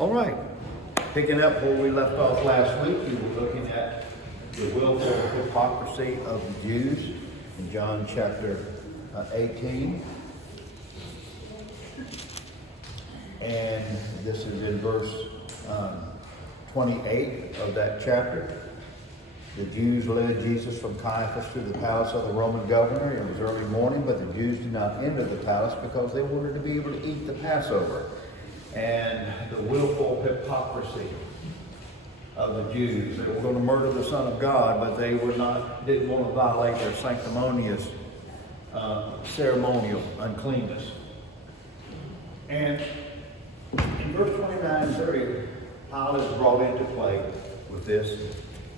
All right, picking up where we left off last week, we were looking at the willful hypocrisy of the Jews in John chapter 18. And this is in verse 28 of that chapter. The Jews led Jesus from Caiaphas to the palace of the Roman governor. It was early morning, but the Jews did not enter the palace because they wanted to be able to eat the Passover. And the willful hypocrisy of the Jews. They were going to murder the Son of God, but they didn't want to violate their sanctimonious ceremonial uncleanness. And in verse 29 and 30, Pilate is brought into play with this.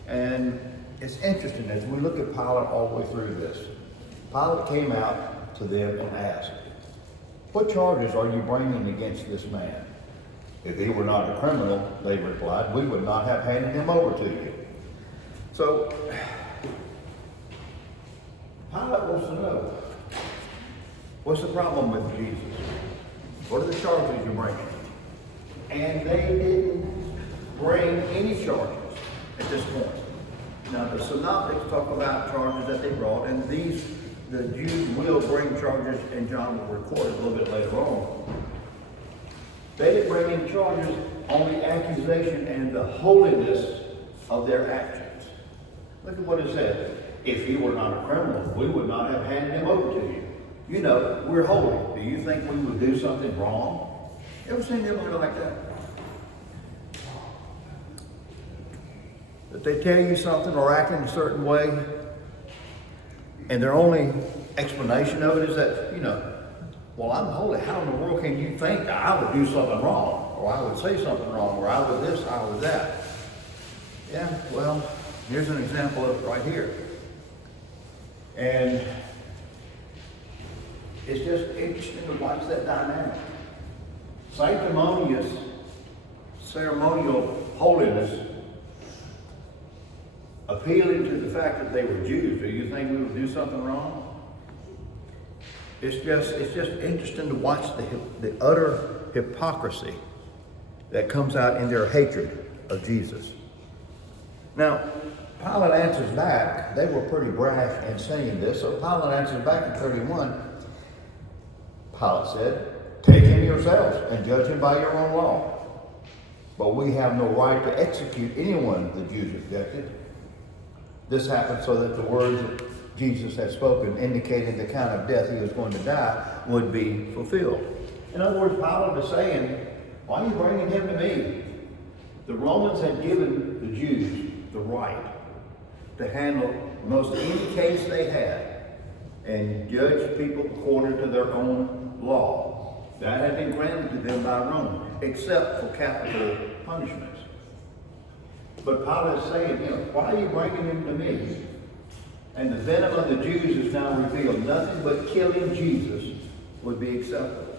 And it's interesting as we look at Pilate all the way through this. Pilate came out to them and asked, "What charges are you bringing against this man? If he were not a criminal," they replied, "we would not have handed him over to you." So, Pilate wants to know, what's the problem with Jesus? What are the charges you're bringing? And they didn't bring any charges at this point. Now, the synoptics talk about charges that they brought, and the Jews will bring charges, and John will record it a little bit later on. They didn't bring any charges, only accusation and the holiness of their actions. Look at what it says. If he were not a criminal, we would not have handed him over to you. You know, we're holy. Do you think we would do something wrong? Ever seen anybody like that? That they tell you something or act in a certain way, and their only explanation of it is that, well, I'm holy. How in the world can you think that I would do something wrong? Or I would say something wrong? Or I would this, I would that? Yeah, well, here's an example of it right here. And it's just interesting to watch that dynamic. Sanctimonious, ceremonial holiness, appealing to the fact that they were Jews. Do you think we would do something wrong? It's just interesting to watch the utter hypocrisy that comes out in their hatred of Jesus. Now, Pilate answers back. They were pretty brash in saying this, so Pilate answers back in 31. Pilate said, "Take him yourselves and judge him by your own law. But we have no right to execute anyone," the Jews objected. This happened so that the words that Jesus had spoken, indicating the kind of death he was going to die, would be fulfilled. In other words, Pilate is saying, why are you bringing him to me? The Romans had given the Jews the right to handle most any case they had and judge people according to their own law. That had been granted to them by Rome, except for capital punishments. But Pilate is saying, why are you bringing him to me? And the venom of the Jews is now revealed. Nothing but killing Jesus would be acceptable.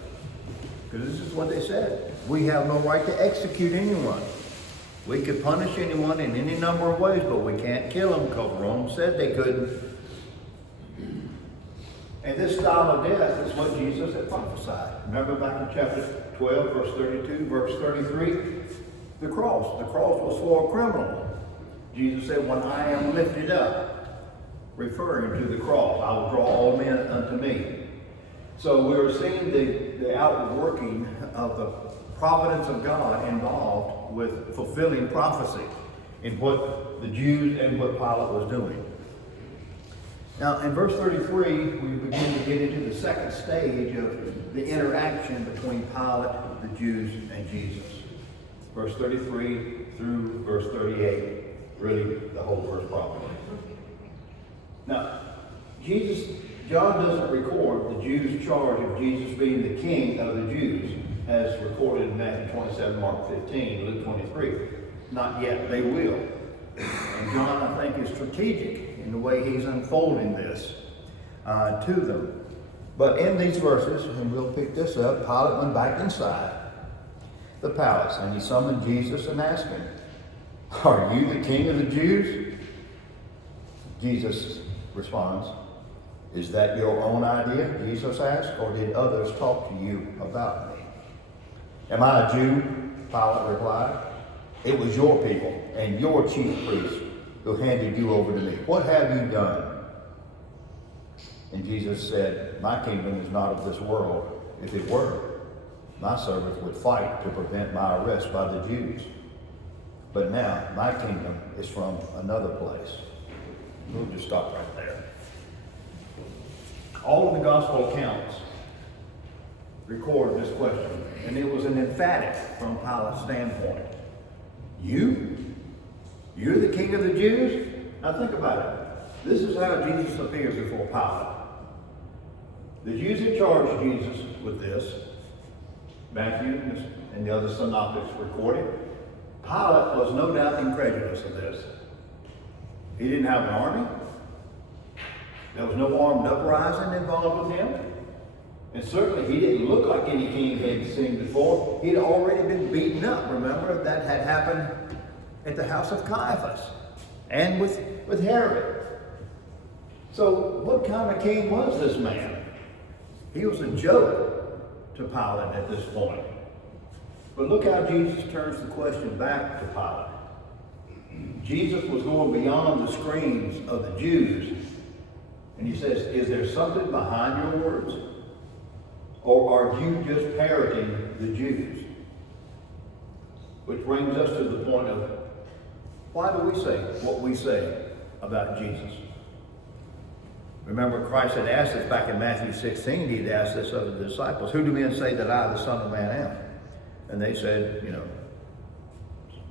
Because this is what they said. We have no right to execute anyone. We could punish anyone in any number of ways, but we can't kill them because Rome said they couldn't. And this style of death is what Jesus had prophesied. Remember back in chapter 12, verse 32, verse 33? The cross. The cross was for a criminal. Jesus said, "When I am lifted up," referring to the cross, "I will draw all men unto me." So we're seeing the outward working of the providence of God involved with fulfilling prophecy in what the Jews and what Pilate was doing. Now in verse 33, we begin to get into the second stage of the interaction between Pilate, the Jews, and Jesus. Verse 33 through verse 38, really the whole verse probably. Now, John doesn't record the Jews' charge of Jesus being the king of the Jews, as recorded in Matthew 27, Mark 15, Luke 23. Not yet, they will. And John, I think, is strategic in the way he's unfolding this to them. But in these verses, and we'll pick this up, Pilate went back inside the palace, and he summoned Jesus and asked him, "Are you the king of the Jews?" Jesus responds, "Is that your own idea?" Jesus asked, "or did others talk to you about me?" "Am I a Jew?" Pilate replied. It was your people and your chief priests who handed you over to me. What have you done? And Jesus said, my kingdom is not of this world. If it were, my servants would fight to prevent my arrest by the Jews. But now my kingdom is from another place. We'll just stop right there. All of the gospel accounts record this question, and it was an emphatic from Pilate's standpoint. You? You're the king of the Jews? Now think about it. This is how Jesus appears before Pilate. The Jews had charged Jesus with this. Matthew and the other synoptics recorded. Pilate was no doubt incredulous of this. He didn't have an army. There was no armed uprising involved with him. And certainly he didn't look like any king he had seen before. He'd already been beaten up. Remember, that had happened at the house of Caiaphas and with Herod. So what kind of king was this man? He was a joke to Pilate at this point. But look how Jesus turns the question back to Pilate. Jesus was going beyond the screams of the Jews. And he says, is there something behind your words? Or are you just parroting the Jews? Which brings us to the point of, why do we say what we say about Jesus? Remember, Christ had asked us back in Matthew 16, he'd asked this of the disciples, who do men say that I, the Son of Man, am? And they said,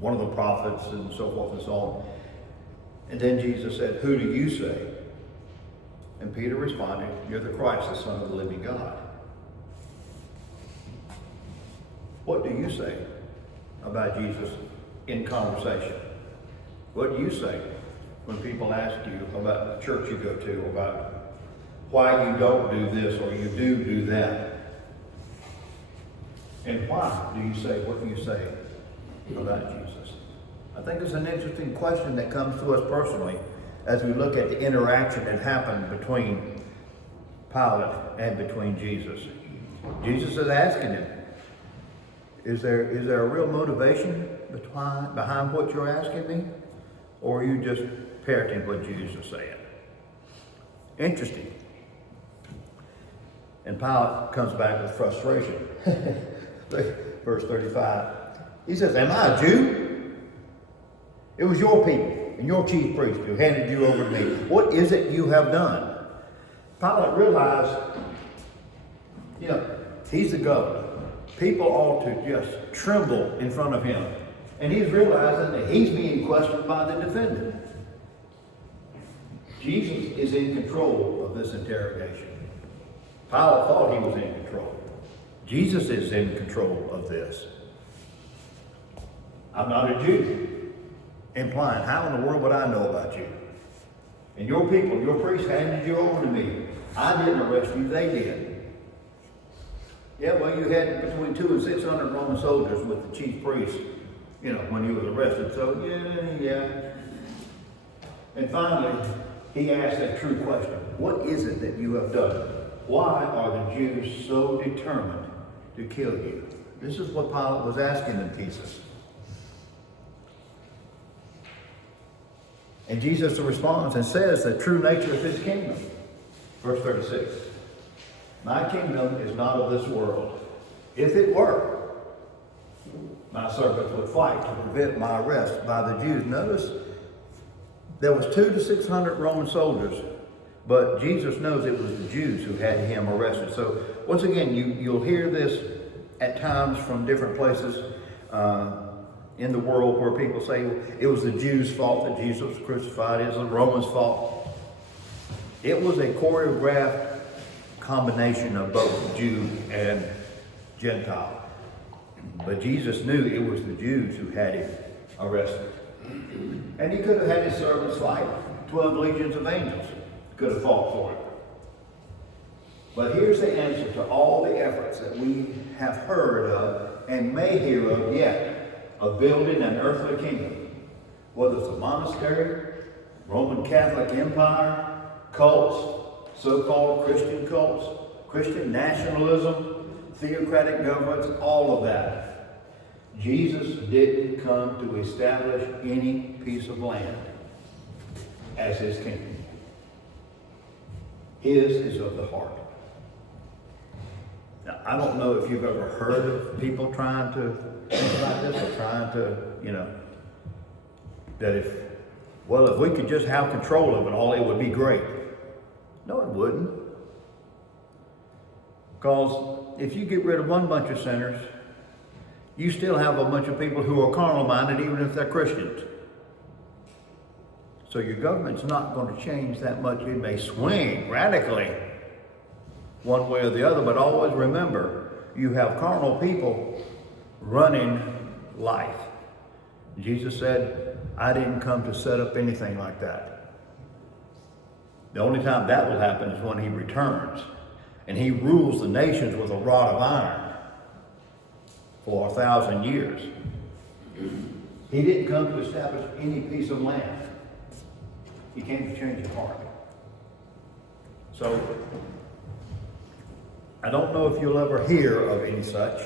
one of the prophets and so forth and so on. And then Jesus said, who do you say? And Peter responded, you're the Christ, the Son of the living God. What do you say about Jesus in conversation? What do you say when people ask you about the church you go to, about why you don't do this or you do that? And why do you say what you say about Jesus? I think it's an interesting question that comes to us personally as we look at the interaction that happened between Pilate and between Jesus. Jesus is asking him, is there a real motivation behind what you're asking me? Or are you just parroting what Jews are saying? Interesting. And Pilate comes back with frustration. Verse 35. He says, am I a Jew? It was your people and your chief priest who handed you over to me. What is it you have done? Pilate realized, he's the governor. People ought to just tremble in front of him. And he's realizing that he's being questioned by the defendant. Jesus is in control of this interrogation. Pilate thought he was in control. Jesus is in control of this. I'm not a Jew. Implying, how in the world would I know about you? And your people, your priests handed you over to me. I didn't arrest you, they did. Yeah, well, you had between 200 and 600 Roman soldiers with the chief priest, when he was arrested. So, yeah. And finally, he asked that true question. What is it that you have done? Why are the Jews so determined to kill you? This is what Pilate was asking them, Jesus. And Jesus responds and says the true nature of his kingdom. Verse 36. My kingdom is not of this world. If it were, my servants would fight to prevent my arrest by the Jews. Notice there was 200 to 600 Roman soldiers, but Jesus knows it was the Jews who had him arrested. So once again, you'll hear this at times from different places in the world where people say it was the Jews' fault that Jesus was crucified. It was the Romans' fault. It was a choreographed combination of both Jew and Gentile. But Jesus knew it was the Jews who had him arrested. And he could have had his servants fight. 12 legions of angels could have fought for him. But here's the answer to all the efforts that we have heard of and may hear of yet of building an earthly kingdom. Whether it's a monastery, Roman Catholic Empire, cults, so-called Christian cults, Christian nationalism, theocratic governments, all of that. Jesus didn't come to establish any piece of land as his kingdom. His is of the heart. Now, I don't know if you've ever heard of people trying to think about this or trying to, that if we could just have control of it all, it would be great. No, it wouldn't. Because if you get rid of one bunch of sinners, you still have a bunch of people who are carnal minded, even if they're Christians. So your government's not going to change that much. It may swing radically one way or the other, but always remember, you have carnal people running life. Jesus said, I didn't come to set up anything like that. The only time that will happen is when he returns. And he rules the nations with a rod of iron for 1,000 years. He didn't come to establish any piece of land. He came to change your heart. So, I don't know if you'll ever hear of any such,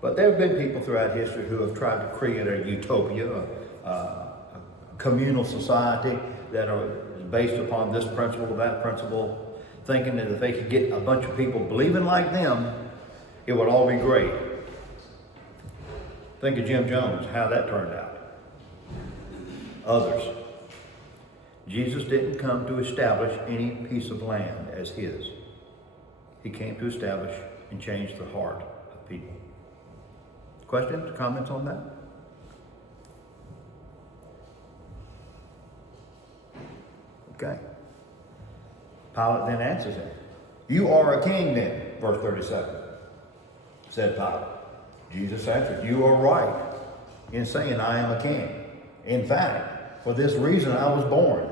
but there have been people throughout history who have tried to create a utopia, a communal society that is based upon this principle, that principle, thinking that if they could get a bunch of people believing like them, it would all be great. Think of Jim Jones, how that turned out. Others. Jesus didn't come to establish any piece of land as his. He came to establish and change the heart of people. Questions, comments on that? Okay. Pilate then answers him. You are a king then, verse 37, said Pilate. Jesus answered, you are right in saying I am a king. In fact, for this reason I was born,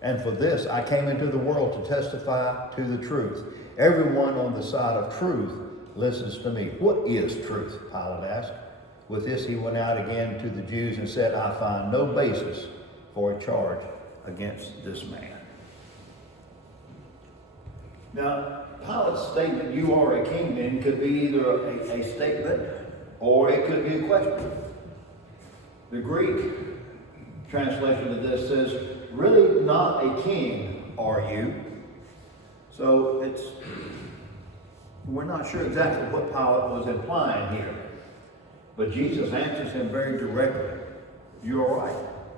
and for this I came into the world to testify to the truth. Everyone on the side of truth listens to me. What is truth? Pilate asked. With this he went out again to the Jews and said, I find no basis for a charge against this man. Now, Pilate's statement, you are a king, then, could be either a statement or it could be a question. The Greek translation of this says, really not a king are you? So we're not sure exactly what Pilate was implying here. But Jesus answers him very directly. You are right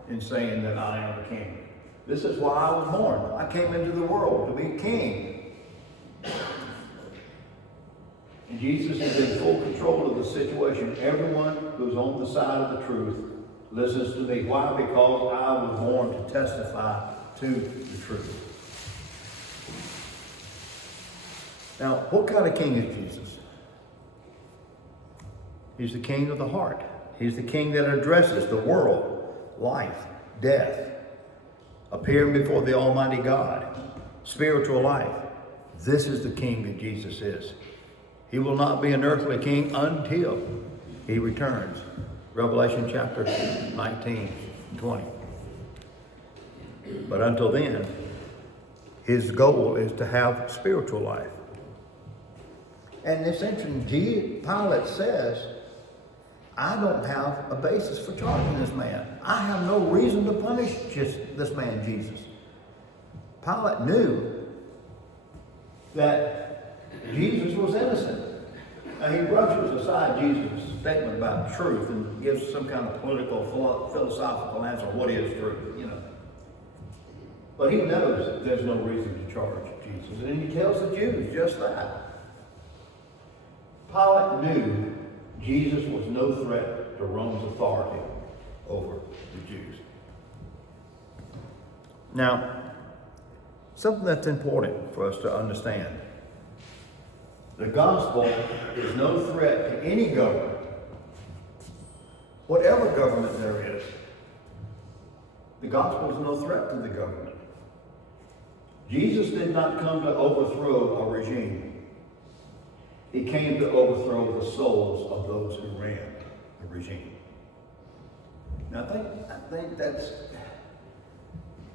in saying that I am a king. This is why I was born. I came into the world to be king. And Jesus is in full control of the situation. Everyone who's on the side of the truth listens to me. Why? Because I was born to testify to the truth. Now, what kind of king is Jesus? He's the king of the heart. He's the king that addresses the world, life, death, appearing before the Almighty God, spiritual life. This is the king that Jesus is. He will not be an earthly king until he returns. Revelation chapter 19 and 20. But until then, his goal is to have spiritual life. And it's interesting, Pilate says, I don't have a basis for charging this man. I have no reason to punish this man, Jesus. Pilate knew that Jesus was innocent. Now, he brushes aside Jesus' statement about truth and gives some kind of political, philosophical answer. What is truth? But he knows that there's no reason to charge Jesus. And he tells the Jews just that. Pilate knew Jesus was no threat to Rome's authority over the Jews. Now, something that's important for us to understand. The gospel is no threat to any government, whatever government there is. The gospel is no threat to the government. Jesus did not come to overthrow a regime. He came to overthrow the souls of those who ran the regime. Now, I think that's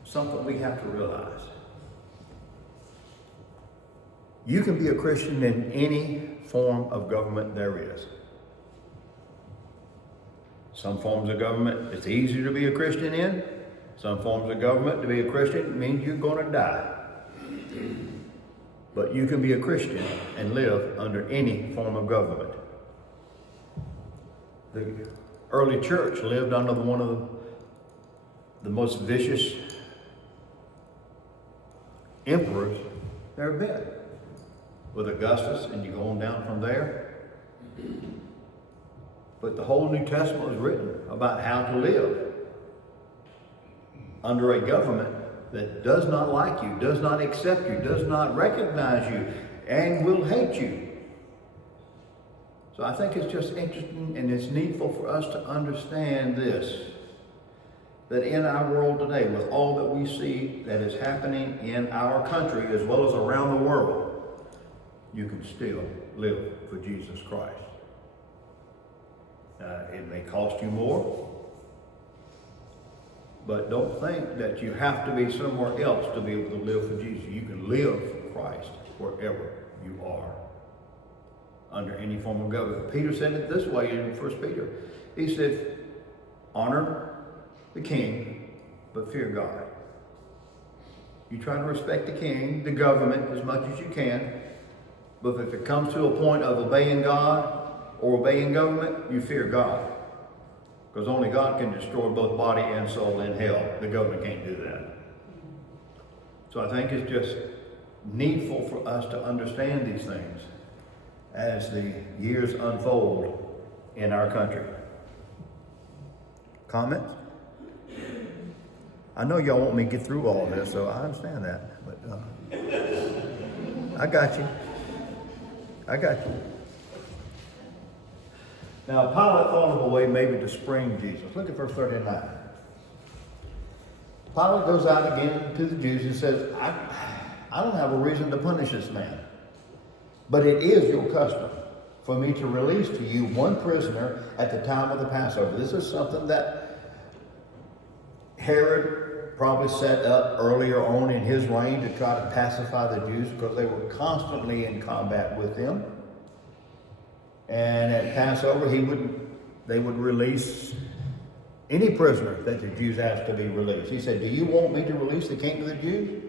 something we have to realize. You can be a Christian in any form of government there is. Some forms of government, it's easier to be a Christian in. Some forms of government, to be a Christian means you're going to die. But you can be a Christian and live under any form of government. The early church lived under one of the most vicious emperors there have been, with Augustus, and you go on down from there. But the whole New Testament was written about how to live under a government that does not like you, does not accept you, does not recognize you, and will hate you. So I think it's just interesting and it's needful for us to understand this, that in our world today, with all that we see that is happening in our country as well as around the world, you can still live for Jesus Christ. It may cost you more, but don't think that you have to be somewhere else to be able to live for Jesus. You can live for Christ wherever you are, under any form of government. Peter said it this way in 1 Peter. He said, honor the king, but fear God. You try to respect the king, the government, as much as you can, but if it comes to a point of obeying God or obeying government, you fear God. Because only God can destroy both body and soul in hell. The government can't do that. So I think it's just needful for us to understand these things as the years unfold in our country. Comments? I know y'all want me to get through all this, so I understand that. But I got you. I got you. Now, Pilate thought of a way maybe to spring Jesus. Look at verse 39. Pilate goes out again to the Jews and says, I don't have a reason to punish this man, but it is your custom for me to release to you one prisoner at the time of the Passover. This is something that Herod probably set up earlier on in his reign to try to pacify the Jews because they were constantly in combat with them. And at Passover, they would release any prisoner that the Jews asked to be released. He said, do you want me to release the king of the Jews?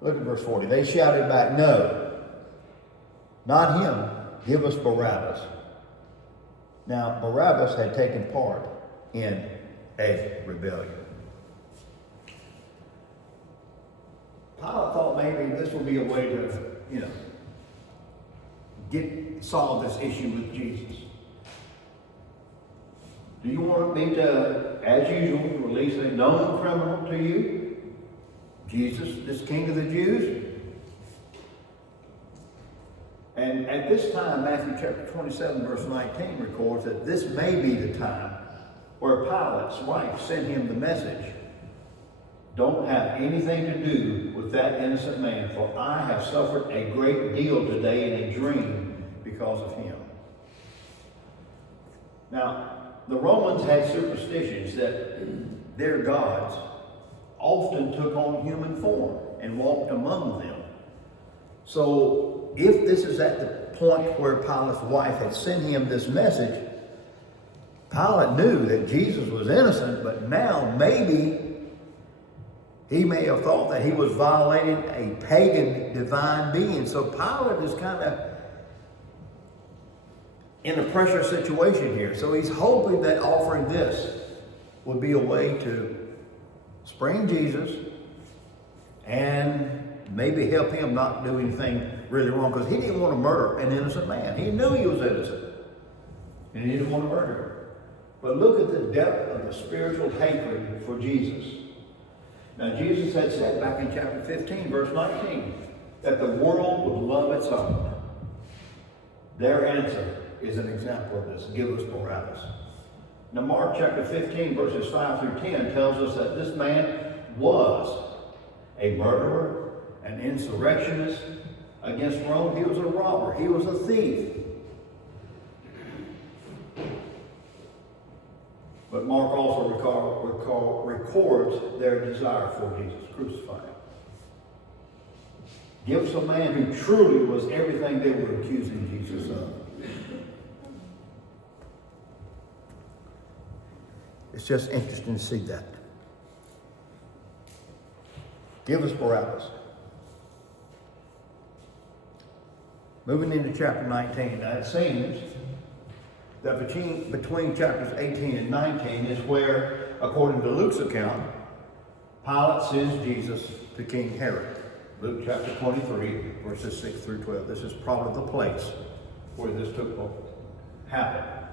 Look at verse 40. They shouted back, no, not him. Give us Barabbas. Now, Barabbas had taken part in a rebellion. Pilate thought maybe this would be a way to, solve this issue with Jesus. Do you want me to, as usual, release a known criminal to you? Jesus, this King of the Jews? And at this time, Matthew chapter 27, verse 19 records that this may be the time where Pilate's wife sent him the message. Don't have anything to do with that innocent man, for I have suffered a great deal today in a dream because of him. Now, the Romans had superstitions that their gods often took on human form and walked among them. So, if this is at the point where Pilate's wife had sent him this message, Pilate knew that Jesus was innocent, but now maybe he may have thought that he was violating a pagan divine being. So Pilate is kind of in a pressure situation here. So he's hoping that offering this would be a way to spring Jesus and maybe help him not do anything really wrong, because he didn't want to murder an innocent man. He knew he was innocent, and he didn't want to murder him. But look at the depth of the spiritual hatred for Jesus. Now, Jesus had said back in chapter 15, verse 19, that the world would love its own. Their answer is an example of this. Give us Barabbas. Now, Mark chapter 15, verses 5 through 10 tells us that this man was a murderer, an insurrectionist against Rome. He was a robber. He was a thief. But Mark also records their desire for Jesus crucified. Gives a man who truly was everything they were accusing Jesus of. It's just interesting to see that. Give us Barabbas. Moving into chapter 19. Now it seems that between chapters 18 and 19 is where, according to Luke's account, Pilate sends Jesus to King Herod. Luke chapter 23, verses 6 through 12. This is probably the place where this happened.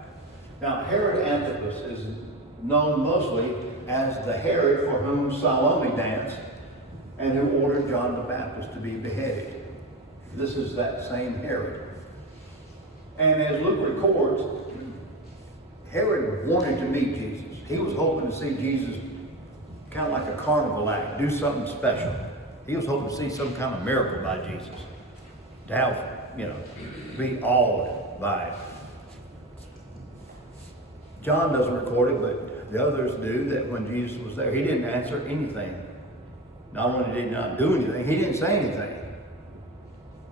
Now, Herod Antipas is known mostly as the Herod for whom Salome danced and who ordered John the Baptist to be beheaded. This is that same Herod. And as Luke records, Herod wanted to meet Jesus. He was hoping to see Jesus kind of like a carnival act, do something special. He was hoping to see some kind of miracle by Jesus. To have, be awed by it. John doesn't record it, but the others do, that when Jesus was there, he didn't answer anything. Not only did he not do anything, he didn't say anything.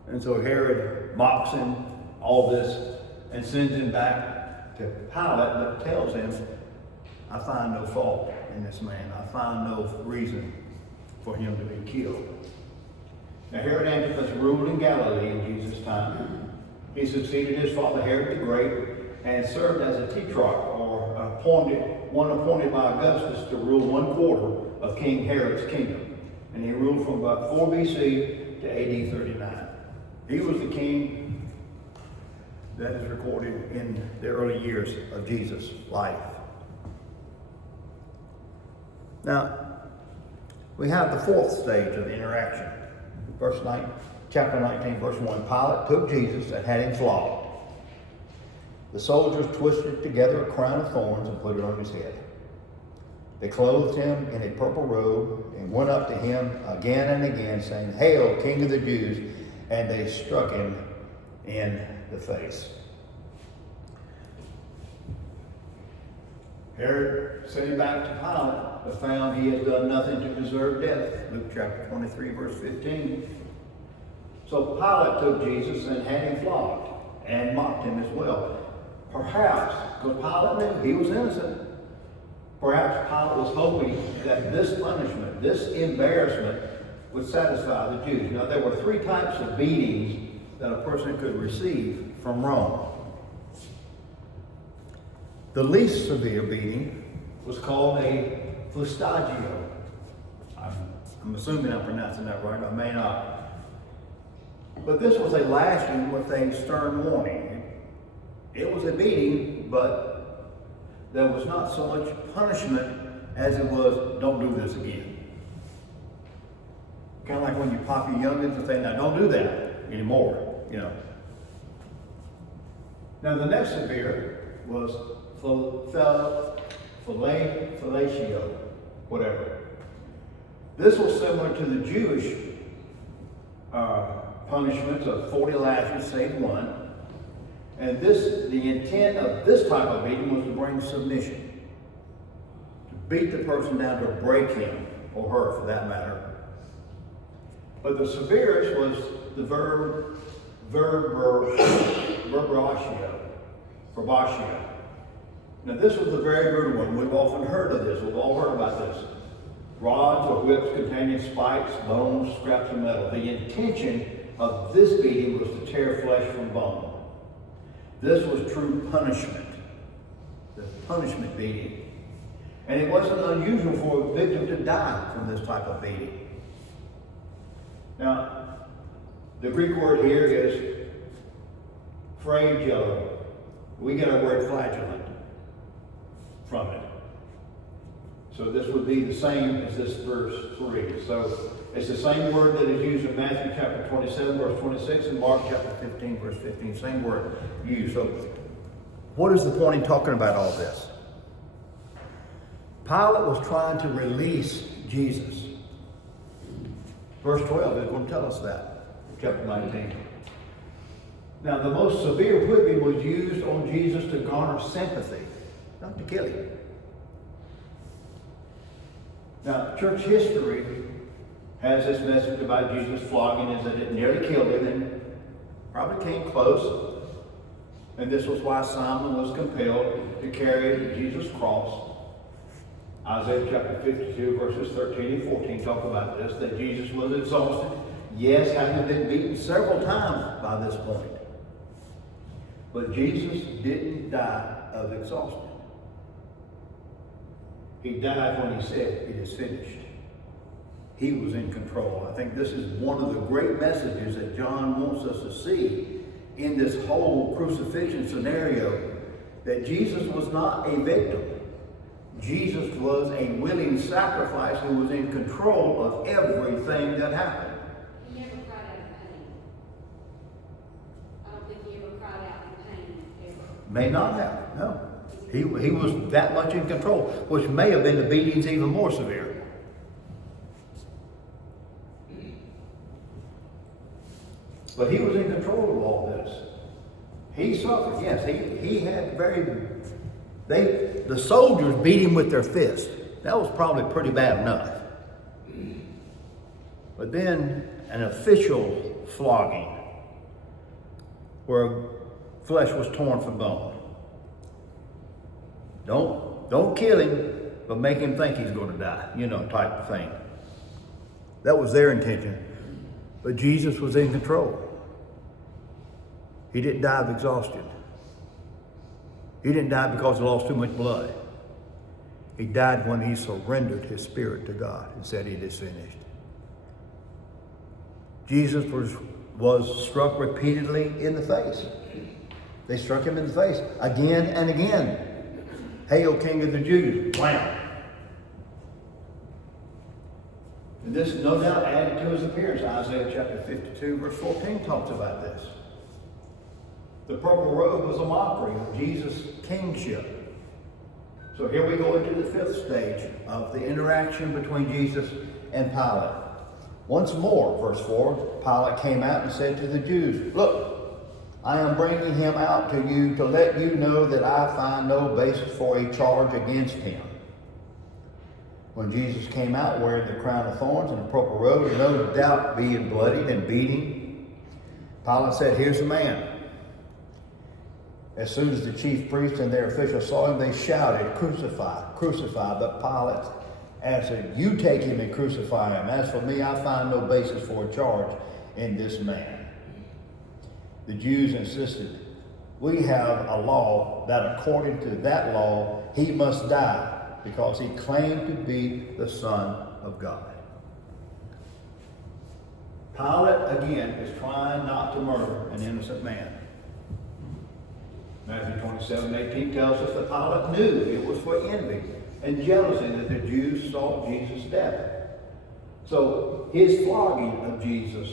And so Herod mocks him, all this, and sends him back to Pilate, but tells him, I find no fault in this man. I find no reason for him to be killed. Now Herod Antipas ruled in Galilee in Jesus' time. He succeeded his father Herod the Great and served as a tetrarch, or appointed by Augustus to rule 1/4 of King Herod's kingdom. And he ruled from about 4 BC to AD 39. He was the king that is recorded in the early years of Jesus' life. Now, we have the fourth stage of the interaction. Chapter 19, verse 1. Pilate took Jesus and had him flogged. The soldiers twisted together a crown of thorns and put it on his head. They clothed him in a purple robe and went up to him again and again, saying, Hail, King of the Jews! And they struck him in the face. Herod sent him back to Pilate, but found he had done nothing to deserve death. Luke chapter 23, verse 15. So Pilate took Jesus and had him flogged and mocked him as well. Perhaps, because Pilate knew he was innocent, perhaps Pilate was hoping that this punishment, this embarrassment, would satisfy the Jews. Now, there were 3 types of beatings that a person could receive from Rome. The least severe beating was called a flagellum. I'm assuming I'm pronouncing that right. I may not. But this was a lashing with a stern warning. It was a beating, but there was not so much punishment as it was, don't do this again. Kind of like when you pop your youngins and say, now don't do that anymore, Now the next severe was fellatio, whatever. This was similar to the Jewish punishments of 40 lashes, save one. And the intent of this type of beating was to bring submission. To beat the person down, to break him, or her for that matter. But the severest was the verbatio. Now this was a very brutal one. We've often heard of this. We've all heard about this. Rods or whips containing spikes, bones, scraps of metal. The intention of this beating was to tear flesh from bone. This was true punishment. The punishment beating. And it wasn't unusual for a victim to die from this type of beating. Now, the Greek word here is flagellum. We get our word flagellant from it. So this would be the same as this verse 3. So it's the same word that is used in Matthew chapter 27, verse 26, and Mark chapter 15, verse 15. Same word used. So what is the point in talking about all this? Pilate was trying to release Jesus. Verse 12 is going to tell us that, chapter 19. Now, the most severe whipping was used on Jesus to garner sympathy, not to kill him. Now, church history has this message about Jesus flogging is that it nearly killed him and probably came close. And this was why Simon was compelled to carry Jesus' cross Isaiah chapter 52, verses 13 and 14 talk about this, that Jesus was exhausted. Yes, having been beaten several times by this point. But Jesus didn't die of exhaustion. He died when he said, "It is finished." He was in control. I think this is one of the great messages that John wants us to see in this whole crucifixion scenario, that Jesus was not a victim. Jesus was a willing sacrifice who was in control of everything that happened. He never cried out in pain. I don't think he ever cried out in pain, ever. May not have, no. He was that much in control, which may have been the beatings even more severe. But he was in control of all this. He suffered, yes. He had the soldiers beat him with their fists. That was probably pretty bad enough. But then an official flogging where flesh was torn from bone. Don't kill him, but make him think he's going to die, type of thing. That was their intention. But Jesus was in control. He didn't die of exhaustion. He didn't die because he lost too much blood. He died when he surrendered his spirit to God and said, "It is finished." Jesus was struck repeatedly in the face. They struck him in the face again and again. "Hail, King of the Jews!" Wham! And this no doubt added to his appearance. Isaiah chapter 52, verse 14 talks about this. The purple robe was a mockery of Jesus' kingship. So here we go into the fifth stage of the interaction between Jesus and Pilate. Once more, verse 4, Pilate came out and said to the Jews, "Look, I am bringing him out to you to let you know that I find no basis for a charge against him." When Jesus came out wearing the crown of thorns and the purple robe, no doubt being bloodied and beating, Pilate said, "Here's the man." As soon as the chief priests and their officials saw him, they shouted, "Crucify, crucify." But Pilate answered, "You take him and crucify him. As for me, I find no basis for a charge in this man." The Jews insisted, "We have a law that according to that law, he must die because he claimed to be the Son of God." Pilate, again, is trying not to murder an innocent man. Matthew 27:18 tells us that Pilate knew it was for envy and jealousy that the Jews sought Jesus' death. So his flogging of Jesus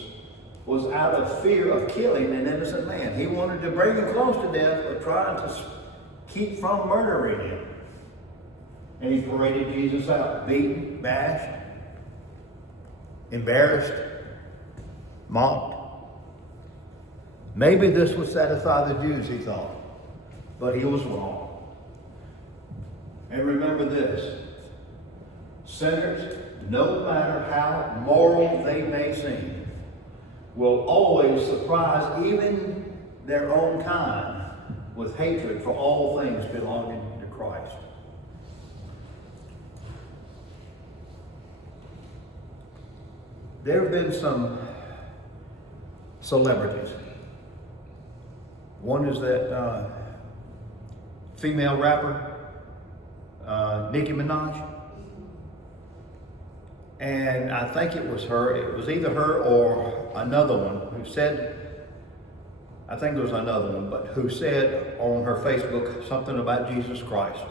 was out of fear of killing an innocent man. He wanted to bring him close to death, but trying to keep from murdering him. And he paraded Jesus out, beaten, bashed, embarrassed, mocked. Maybe this would satisfy the Jews, he thought. But he was wrong. And remember this: sinners, no matter how moral they may seem, will always surprise even their own kind with hatred for all things belonging to Christ. There have been some celebrities. One is that female rapper, Nicki Minaj. And I think it was either her or another one who said, I think there was another one, but who said on her Facebook something about Jesus Christ.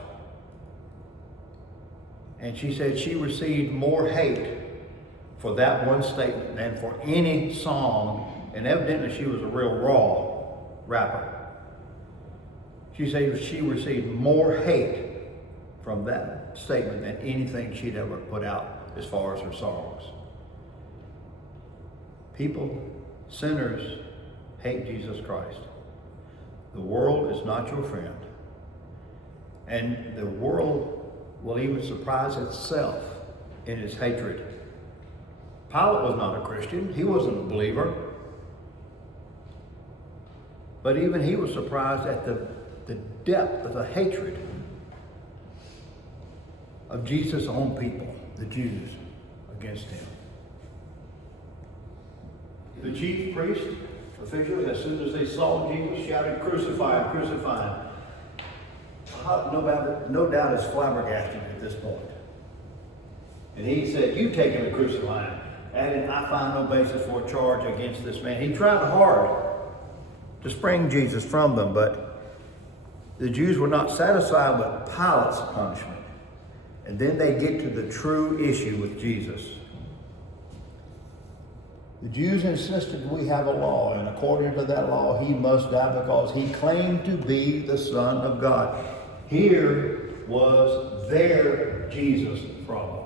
And she said she received more hate for that one statement than for any song, and evidently she was a real raw rapper. She said she received more hate from that statement than anything she'd ever put out as far as her songs. People, sinners, hate Jesus Christ. The world is not your friend. And the world will even surprise itself in its hatred. Pilate was not a Christian. He wasn't a believer. But even he was surprised at the depth of the hatred of Jesus' own people, the Jews, against him. The chief priests, officials, as soon as they saw Jesus, shouted, "Crucify him, crucify him." No doubt is flabbergasted at this point. And he said, "You take him and crucify him." Adding, "I find no basis for a charge against this man." He tried hard to spring Jesus from them, but the Jews were not satisfied with Pilate's punishment. And then they get to the true issue with Jesus. The Jews insisted we have a law, and according to that law, he must die because he claimed to be the Son of God. Here was their Jesus problem.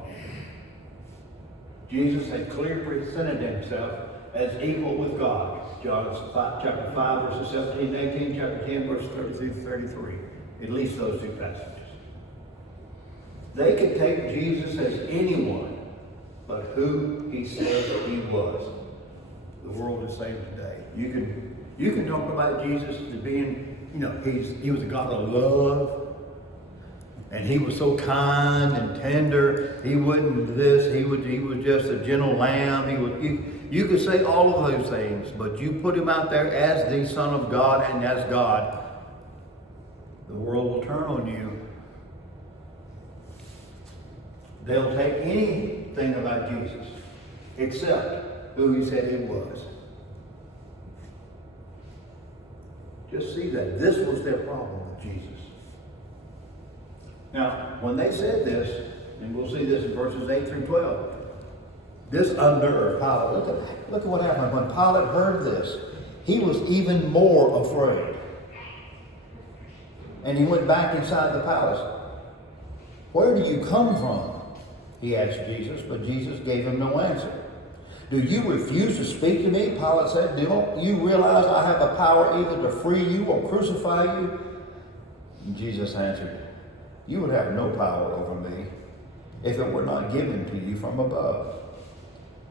Jesus had clearly presented himself as equal with God. John chapter 5, verses 17 and 18, chapter 10, verses 32 to 33. At least those two passages. They could take Jesus as anyone but who he said he was. The world is saying today. You can talk about Jesus as being, he was a God of love. And he was so kind and tender. He wouldn't this. He was just a gentle lamb. You could say all of those things, but you put him out there as the Son of God and as God, the world will turn on you. They'll take anything about Jesus except who he said he was. Just see that. This was their problem with Jesus. Now, when they said this, and we'll see this in verses 8 through 12, this unnerved Pilate. Look at what happened. When Pilate heard this, he was even more afraid. And he went back inside the palace. "Where do you come from?" he asked Jesus, but Jesus gave him no answer. "Do you refuse to speak to me?" Pilate said. "Don't you realize I have the power either to free you or crucify you?" And Jesus answered, "You would have no power over me if it were not given to you from above.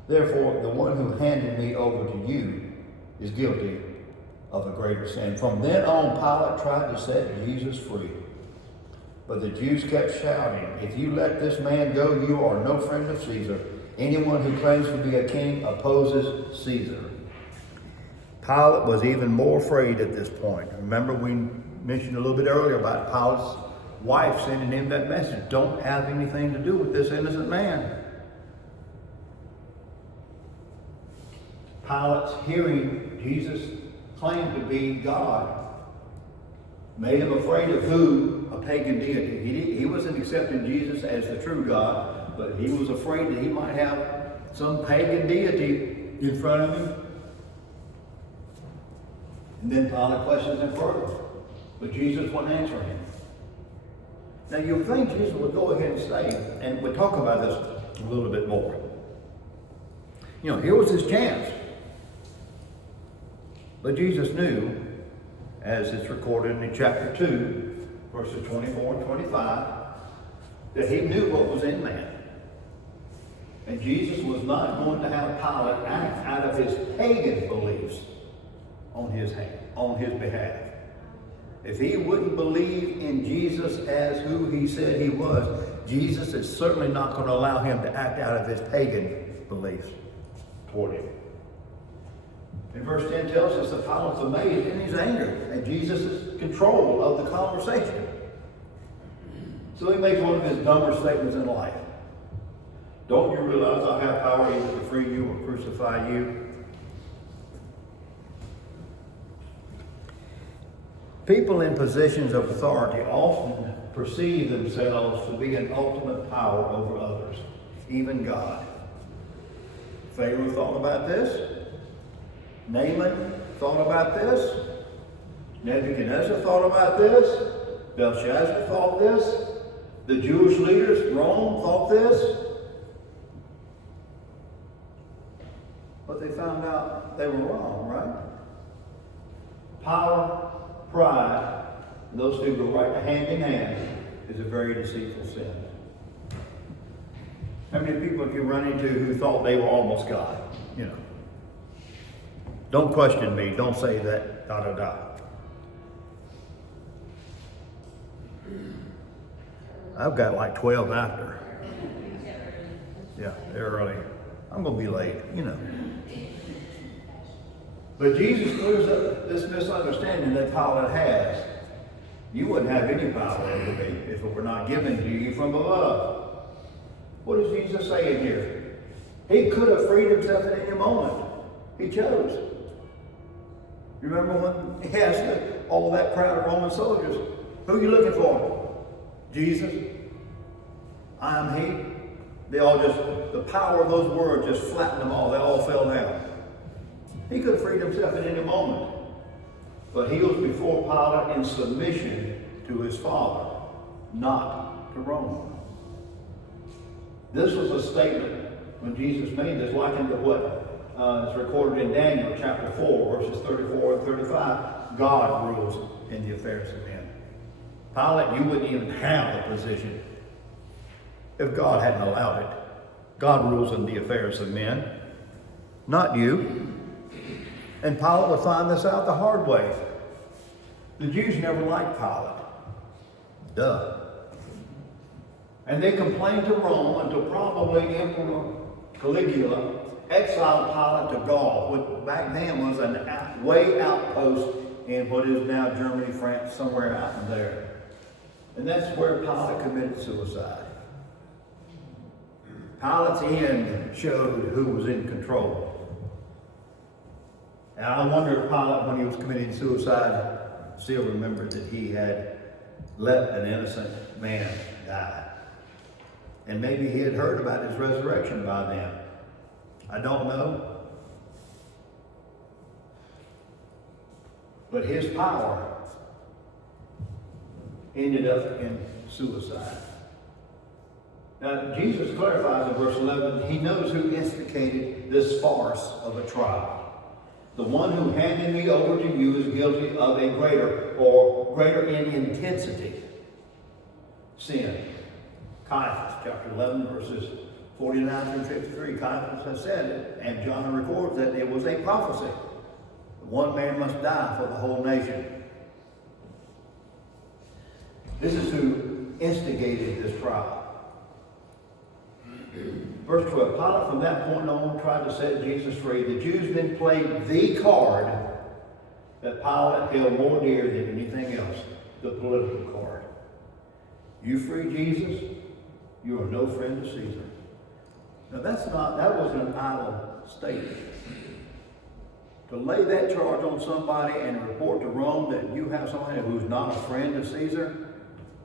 Therefore, the one who handed me over to you is guilty of a greater sin." From then on, Pilate tried to set Jesus free. But the Jews kept shouting, "If you let this man go, you are no friend of Caesar. Anyone who claims to be a king opposes Caesar." Pilate was even more afraid at this point. Remember, we mentioned a little bit earlier about Pilate's wife sending him that message, "Don't have anything to do with this innocent man." Pilate's hearing Jesus claim to be God made him afraid of who? A pagan deity. He wasn't accepting Jesus as the true God, but he was afraid that he might have some pagan deity in front of him. And then Pilate questions him further, but Jesus wouldn't answer him. Now you'll think Jesus would go ahead and say, and we'll talk about this a little bit more. Here was his chance. But Jesus knew, as it's recorded in chapter 2, verses 24 and 25, that he knew what was in man. And Jesus was not going to have Pilate act out of his pagan beliefs on his behalf. If he wouldn't believe in Jesus as who he said he was, Jesus is certainly not going to allow him to act out of his pagan beliefs toward him. And verse 10 tells us that Pilate's amazed and he's angry at Jesus' control of the conversation. So he makes one of his dumber statements in life. "Don't you realize I have power either to free you or crucify you?" People in positions of authority often perceive themselves to be in ultimate power over others, even God. Pharaoh thought about this. Naaman thought about this. Nebuchadnezzar thought about this. Belshazzar thought this. The Jewish leaders, Rome, thought this. But they found out they were wrong, right? Power, pride, and those two go right hand in hand, is a very deceitful sin. How many people have you run into who thought they were almost God? Don't question me, don't say that, da da da. I've got like 12 after. Yeah, they're early. I'm going to be late, you know. But Jesus clears up this misunderstanding that Pilate has. You wouldn't have any power over me if it were not given to you from above. What is Jesus saying here? He could have freed himself at any moment. He chose. You remember when he asked all that crowd of Roman soldiers, who are you looking for? Jesus? I am he. They all just, the power of those words just flattened them all. They all fell down. He could have freed himself at any moment. But he was before Pilate in submission to his Father, not to Rome. This was a statement when Jesus made this, likened to what is recorded in Daniel chapter 4, verses 34 and 35. God rules in the affairs of men. Pilate, you wouldn't even have the position if God hadn't allowed it. God rules in the affairs of men, not you. And Pilate would find this out the hard way. The Jews never liked Pilate. Duh. And they complained to Rome until probably Emperor Caligula exiled Pilate to Gaul, which back then was an way outpost in what is now Germany, France, somewhere out in there. And that's where Pilate committed suicide. Pilate's end showed who was in control. And I wonder if Pilate, when he was committing suicide, still remembered that he had let an innocent man die. And maybe he had heard about his resurrection by then. I don't know. But his power ended up in suicide. Now, Jesus clarifies in verse 11, he knows who instigated this farce of a trial. The one who handed me over to you is guilty of a greater in intensity sin. Caiaphas, chapter 11, verses 49 through 53. Caiaphas has said it, and John records that it was a prophecy. One man must die for the whole nation. This is who instigated this trial. Verse 12, Pilate from that point on tried to set Jesus free. The Jews then played the card that Pilate held more dear than anything else, the political card. You free Jesus, you are no friend to Caesar. Now that wasn't an idle statement. To lay that charge on somebody and report to Rome that you have somebody who's not a friend to Caesar,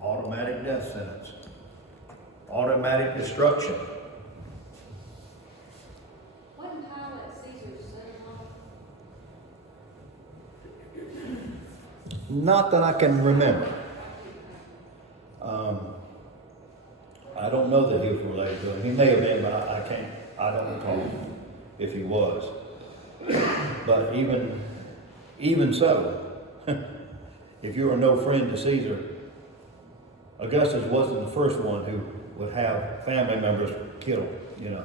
automatic death sentence. Automatic destruction. Wasn't Pilate Caesar's son-in-law? Not that I can remember. I don't know that he was related to him. He may have been, but I don't recall if he was. But even so, if you are no friend to Caesar, Augustus wasn't the first one who would have family members killed, you know.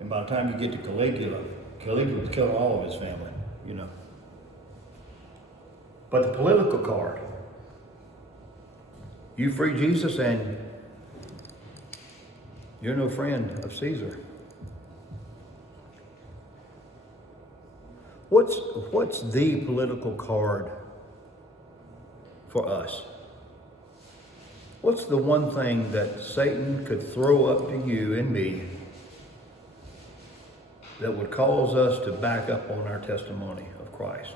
And by the time you get to Caligula was killing all of his family, you know. But the political card, you free Jesus and you're no friend of Caesar. What's the political card for us? What's the one thing that Satan could throw up to you and me that would cause us to back up on our testimony of Christ?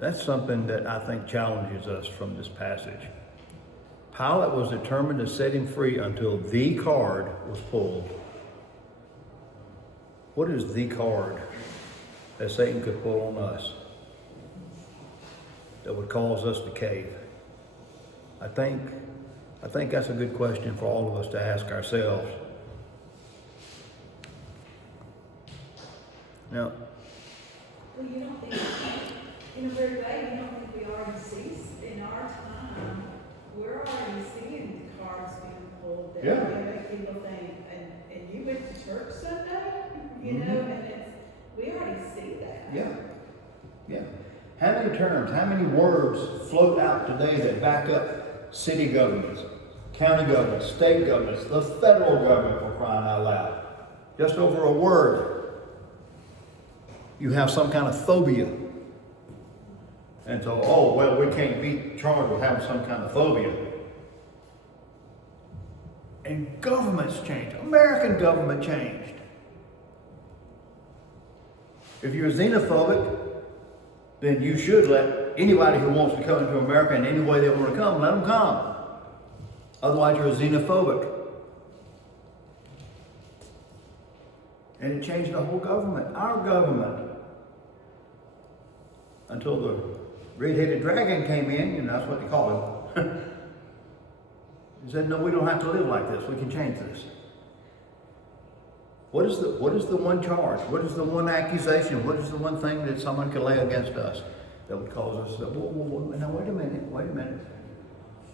That's something that I think challenges us from this passage. Pilate was determined to set him free until the card was pulled. What is the card that Satan could pull on us that would cause us to cave? I think that's a good question for all of us to ask ourselves. Now, Well, you don't think, in a weird way, you don't think we already see, in our time, we're already seeing the cards being pulled that Yeah. make people think, and you went to church Sunday, you know, and we already see that. yeah. How many terms, how many words float out today that back up city governments, county governments, state governments, the federal government, for crying out loud? Just over a word, you have some kind of phobia. And so, oh, well, we can't be charged with having some kind of phobia. And governments changed. American government changed. If you're xenophobic, then you should let anybody who wants to come into America in any way they want to come, let them come. Otherwise, you're xenophobic. And it changed the whole government, our government. Until the red-headed dragon came in, and that's what they call him. He said, no, we don't have to live like this. We can change this. What is the one charge? What is the one accusation? What is the one thing that someone could lay against us that would cause us to, now wait a minute.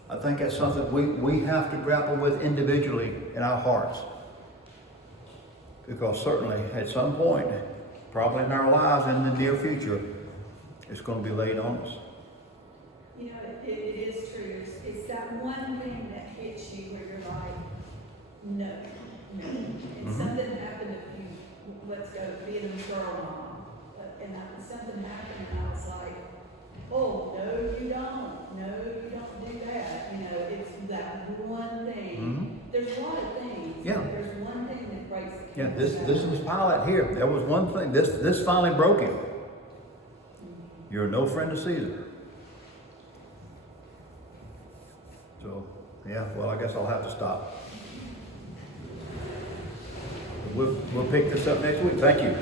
I think that's something we have to grapple with individually in our hearts. Because certainly at some point, probably in our lives in the near future, it's going to be laid on us. You know, it is true. It's that one thing that hits you where you're like, no. And something happened if you, let's go, being a girl mom. And something happened and I was like, oh, no, you don't. No, you don't do that. You know, it's that one thing. Mm-hmm. There's a lot of things. Yeah. There's one thing that breaks the Yeah, this is Pilate here. There was one thing. This finally broke him. You're no friend of Caesar. So, yeah, well, I guess I'll have to stop. We'll pick this up next week. Thank you.